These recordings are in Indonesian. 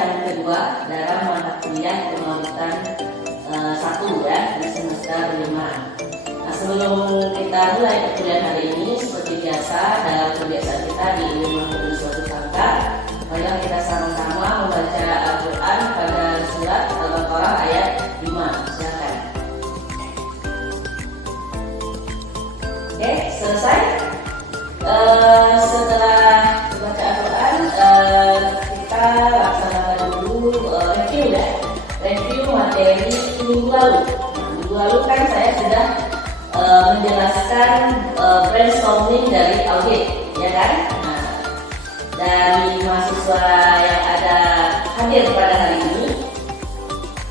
yang kedua dalam mata kuliah pengawasan 1 ya di semester 5. Nah, sebelum kita mulai perkuliahan hari ini, seperti biasa dalam kebiasaan kita di ilmu mengenai suatu sangka, marilah kita sama-sama membaca Al-Quran pada surat Al-Baqarah ayat 5. Silakan. Oke, selesai. Setelah membaca Al-Quran, kita laksanakan dulu review ya. Review materi minggu lalu. Minggu lalu kan saya sudah menjelaskan brainstorming dari audit, ya kan? Nah, dari mahasiswa yang ada hadir pada hari ini,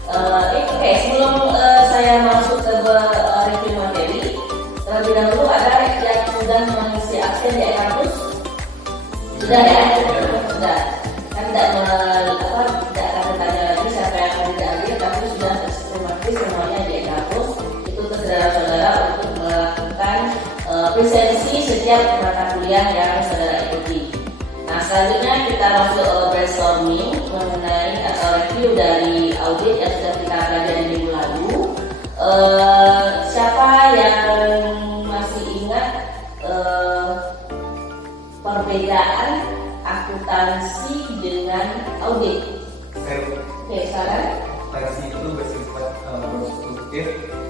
oke, sebelum saya masuk ke review materi, terlebih dahulu ada yang sudah mengisi absen di kampus? Sudah ya? Sudah. Kan tidak akan tanya lagi siapa yang akan diambil, tapi sudah tersistematis semuanya di kampus. Itu ke saudara-saudara untuk melakukan presensi setiap mata kuliah yang saudara ikuti. Nah, selanjutnya kita masuk brainstorming mengenai atau review dari audit yang sudah kita pelajari minggu lalu. Siapa yang masih ingat perbedaan akuntansi dengan audit? Oke, sekarang akuntansi itu bersifat konstruktif,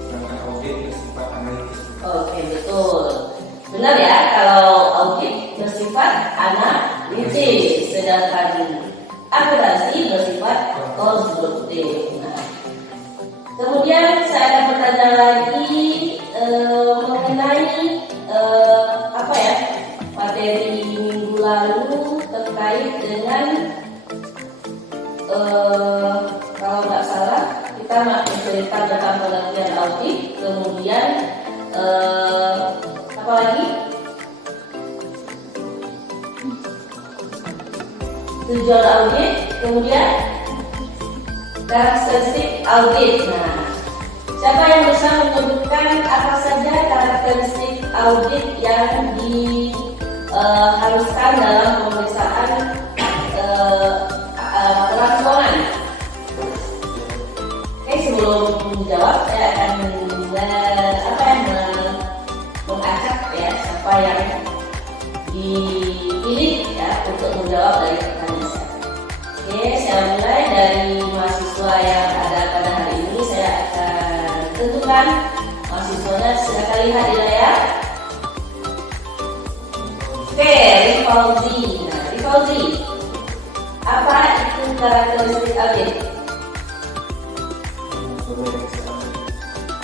sedangkan audit bersifat analitis. Oke, betul. Benar ya, kalau audit bersifat analitis, sedangkan akuntansi bersifat konstruktif. Nah, kemudian saya akan bertanya lagi mengenai materi minggu lalu terkait dengan kalau nggak salah kita mencerita tentang pengertian audit, kemudian apa lagi? Tujuan audit, kemudian karakteristik audit. Nah, siapa yang bisa menyebutkan apa saja karakteristik audit yang diharuskan dalam pemeriksaan laporan keuangan? Oke, sebelum menjawab saya akan mengacak ya siapa yang dipilih ya untuk menjawab dari pertanyaan saya. Oke, saya mulai dari mahasiswa yang ada pada hari ini. Saya akan tentukan mahasiswanya, silakan lihat di layar. Oke, Rifauzi. Nah, Rifauzi, apa itu karakteristik audit?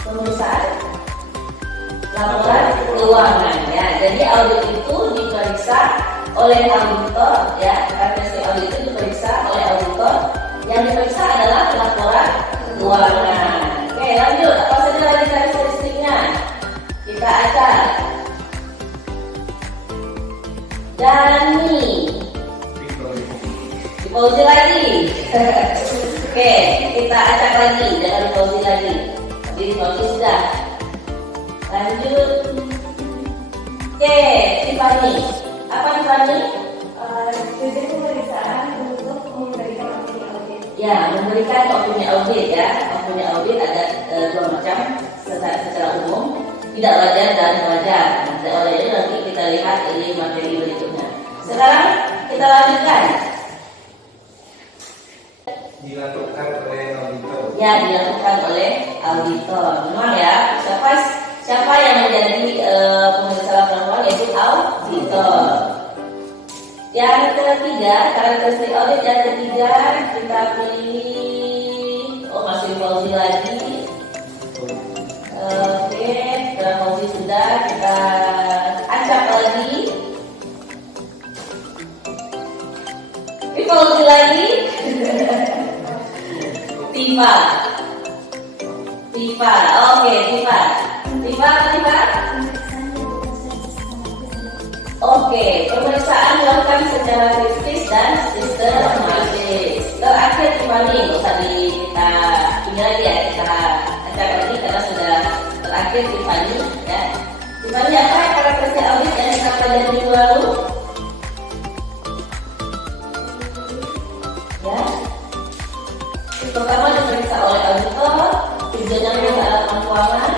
Pemeriksaan laporan keuangan ya. Jadi audit itu diperiksa oleh auditor ya. Karakteristik audit itu diperiksa oleh auditor. Yang diperiksa adalah laporan keuangan. Oke, lanjut. Apa saja lagi karakteristiknya? Kita acak. Dani, Rifauzi lagi. Oke, kita acak lagi dengan Rifauzi lagi. Jadi Rifauzi sudah. Lanjut. Oke, Tiffany. Apa Tiffany? Tujuan pemeriksaan untuk memberikan opini audit. Ya, memberikan opini audit ya. Opini audit ada dua macam secara umum, tidak wajar dan wajar. Nah, tidak wajar itu nanti kita lihat di materi berikutnya. Sekarang kita lanjutkan. Dilakukan oleh auditor. Ya, dilakukan oleh auditor. Memang ya, siapa yang menjadi pemeriksa laporan keuangan yaitu auditor. Yang ketiga, karakteristik audit yang ketiga kita pilih. Masih Fauzi lagi. Oke, Fauzi sudah, kita acak lagi. Fauzi lagi. Tifa. Oke, Tifa. Oke, pemeriksaan dilakukan secara kritis dan sistematis. Terakhir Tiffany, usah kita ini lagi ya, kita acak lagi karena sudah terakhir Tiffany ya. Tiffany, apa karakteristik audit yang kita pelajari minggu lalu? Ya, pertama diperiksa oleh auditor, tujuannya adalah keuangan,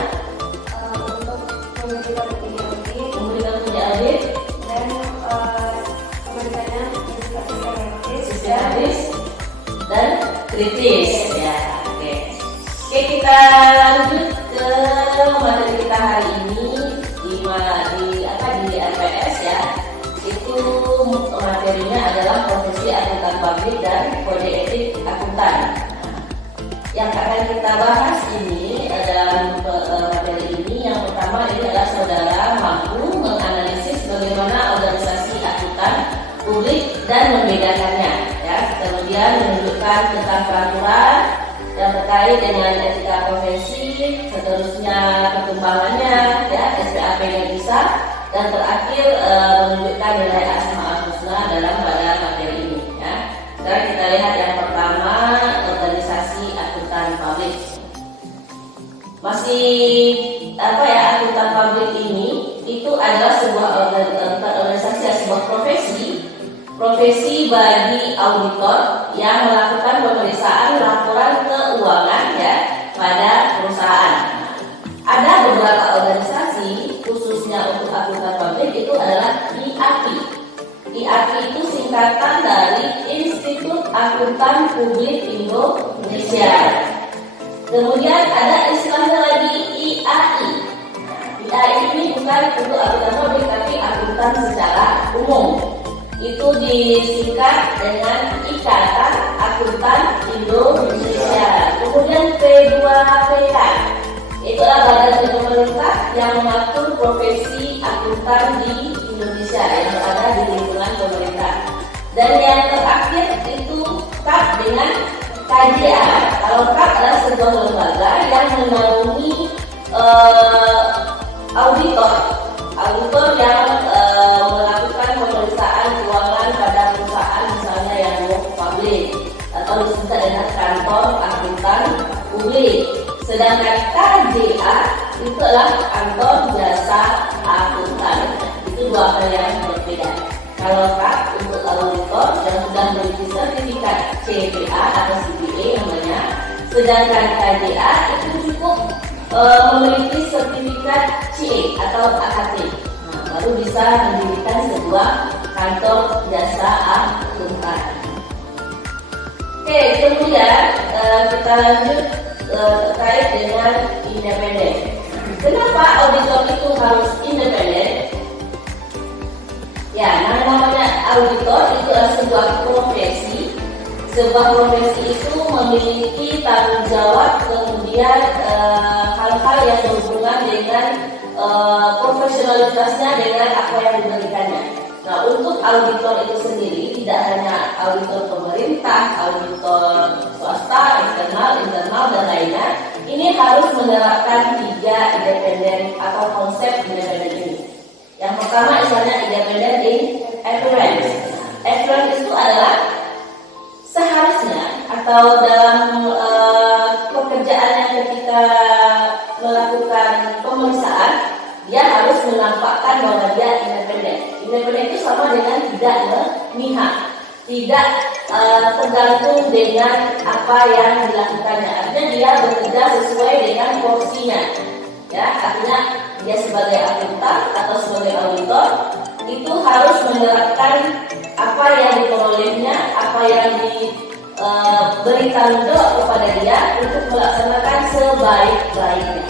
untuk memberikan opini audit memberikan opini audit, dan pemeriksaannya sistematis sistematis, dan kritis. Ya, oke. Oke, kita lanjut ke materi kita hari ini di LPS ya. Itu materinya adalah profesi akuntan publik dan kode etik akuntan. Yang akan kita bahas ini dalam materi ini, yang pertama ini adalah saudara mampu menganalisis bagaimana organisasi akuntan publik dan membedakannya, ya. Kemudian menunjukkan tentang peraturan yang terkait dengan etika profesi, seterusnya perkembangannya, ya, SPAP-nya bisa, dan terakhir menunjukkan nilai asma al-husna dalam pada materi ini, ya. Sekarang kita lihat yang pertama, organisasi akuntan publik. Masih akuntan publik ini itu adalah sebuah organisasi, sebuah profesi bagi auditor yang melakukan pemeriksaan laporan keuangan, ya, pada perusahaan. Ada beberapa organisasi khususnya untuk akuntan publik itu adalah IAPI. IAPI itu singkatan dari Institut Akuntan Publik Indonesia. Kemudian ada istilahnya lagi IAI. IAI ini bukan untuk akuntan publik tapi akuntan secara umum. Itu disingkat dengan Ikatan Akuntan Indonesia. Kemudian P2PK, itulah badan pemerintah yang mengatur profesi akuntan di Indonesia yang berada di lingkungan pemerintah. Dan yang terakhir itu KAP dengan KJA. Kalau KAP adalah sebuah lembaga yang menaungi auditor yang melakukan pemeriksaan keuangan pada perusahaan misalnya yang publik atau disebut dengan kantor akuntan publik. Sedangkan KJA itu adalah kantor jasa akuntan. Itu dua hal yang berbeda. Kalau KAP untuk auditor yang sudah memiliki sertifikat CPA atau CPA namanya, sedangkan KJA itu cukup memiliki sertifikat CA atau AKT. Nah, baru bisa mendirikan sebuah kantor jasa akuntan. Oke, kemudian kita lanjut terkait dengan independen. Kenapa auditor itu harus independen? Ya, namanya auditor itu adalah sebuah profesi. Sebuah profesi itu memiliki tanggung jawab, kemudian hal-hal yang berhubungan dengan profesionalitasnya dengan apa yang diberikannya. Nah, untuk auditor itu sendiri tidak hanya auditor pemerintah, auditor swasta, internal dan lainnya. Ini harus menerapkan 3 independen atau konsep independen ini. Yang pertama misalnya independen in appearance. Appearance itu adalah seharusnya atau dalam pekerjaannya ketika melakukan pemeriksaan, dia harus menampakkan bahwa dia independen. Independen itu sama dengan tidak memihak, tidak tergantung dengan apa yang dilakukannya. Artinya dia bekerja sesuai dengan porsinya. Ya, artinya dia sebagai akuntan atau sebagai auditor itu harus menerapkan apa yang diperolehnya, apa yang diberikan kepada dia untuk melaksanakan sebaik-baiknya.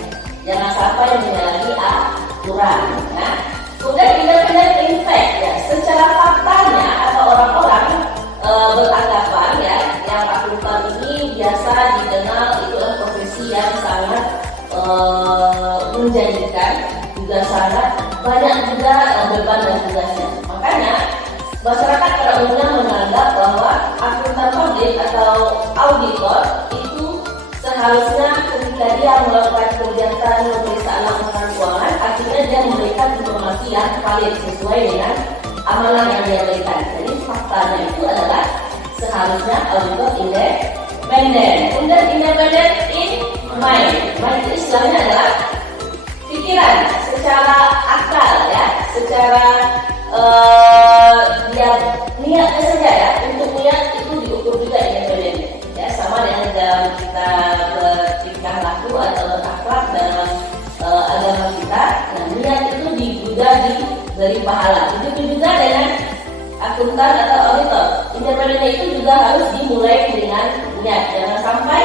Jangan sampai menyalahi aturan. Ya. Kemudian independen impact, ya, secara faktanya atau orang-orang beranggapan ya, yang akuntan ini biasa dikenal itu adalah profesi yang sangat menjanjikan, juga sangat banyak juga beban dan tugasnya. Makanya masyarakat pada umumnya menganggap bahwa akuntan publik atau auditor itu seharusnya ketika dia melakukan kegiatan pemeriksaan laporan keuangan, akhirnya dia memberikan informasi yang valid sesuai dengan amanah yang dia berikan. Jadi faktanya itu adalah seharusnya auditor independen. Kemudian independen in mind. Mind itu istilahnya adalah pikiran, secara akal ya, secara dia niatnya saja ya, untuk niat itu diukur juga independennya. Ya, sama dengan dalam pahala. Begitu juga dengan akuntan atau auditor. Independennya itu juga harus dimulai dengan niat. Jangan sampai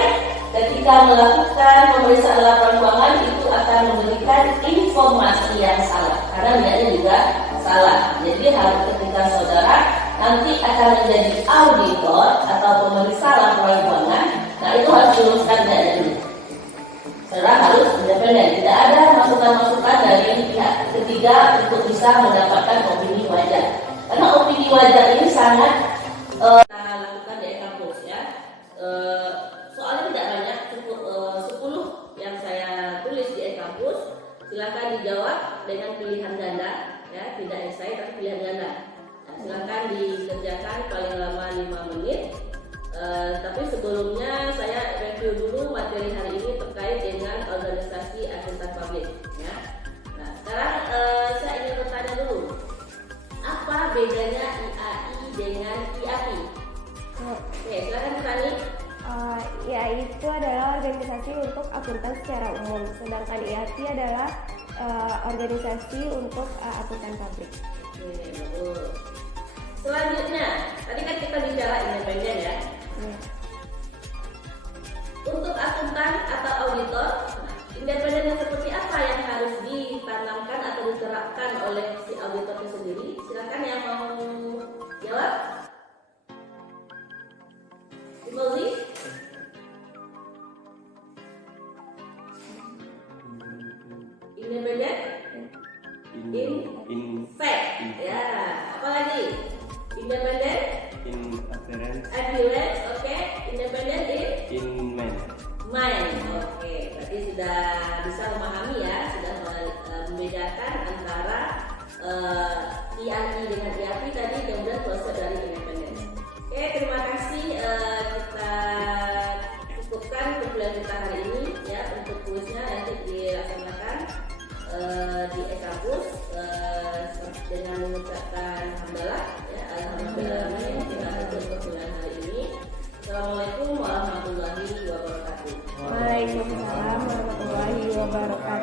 ketika melakukan pemeriksaan laporan keuangan itu akan memberikan informasi yang salah, karena niatnya juga salah. Jadi harus ketika saudara nanti akan menjadi auditor atau pemeriksa laporan keuangan, nah itu harus diluruskan niatnya dulu. Saudara harus independen, tidak ada masukan-masukan dari pihak ketiga untuk bisa mendapatkan opini wajar. Karena opini wajar ini sangat kita lakukan di kampus ya. Soalnya tidak banyak, cukup 10 yang saya tulis di kampus. Silakan dijawab dengan pilihan ganda, ya tidak esai tapi pilihan ganda. Nah, silakan dikerjakan paling lama 5 menit. Tapi sebelumnya saya review dulu materi hari ini terkait dengan organisasi akuntan publik. Ya. Nah, sekarang saya ingin bertanya dulu, apa bedanya IAI dengan IAPI? Oke, silakan Tani. IAI itu adalah organisasi untuk akuntan secara umum, sedangkan IAPI adalah organisasi untuk akuntan pabrik. Oke, bagus. Selanjutnya, tadi kan kita bicara independen ya. Untuk akuntan atau auditor, independennya seperti apa yang harus ditanamkan atau diterapkan oleh si auditor itu sendiri? Silakan yang mau jawab. Dimulai. Independen in fact, ya. Apa lagi? Independen in appearance, adherence, oke. Independen in mind. mind, oke. Berarti sudah bisa memahami ya, sudah membedakan antara IAI dengan IAPI tadi, kemudian proses dari independen. Oke, terima kasih. Kita cukupkan perkuliahan kita hari ini ya. Untuk kuisnya nanti dilaksanakan di e-kampus dengan mengucapkan hamdalah ya, alhamdulillah kita tutup perkuliahan hari ini. Assalamualaikum warahmatullahi wabarakatuh. Waalaikumsalam warahmatullahi wabarakatuh.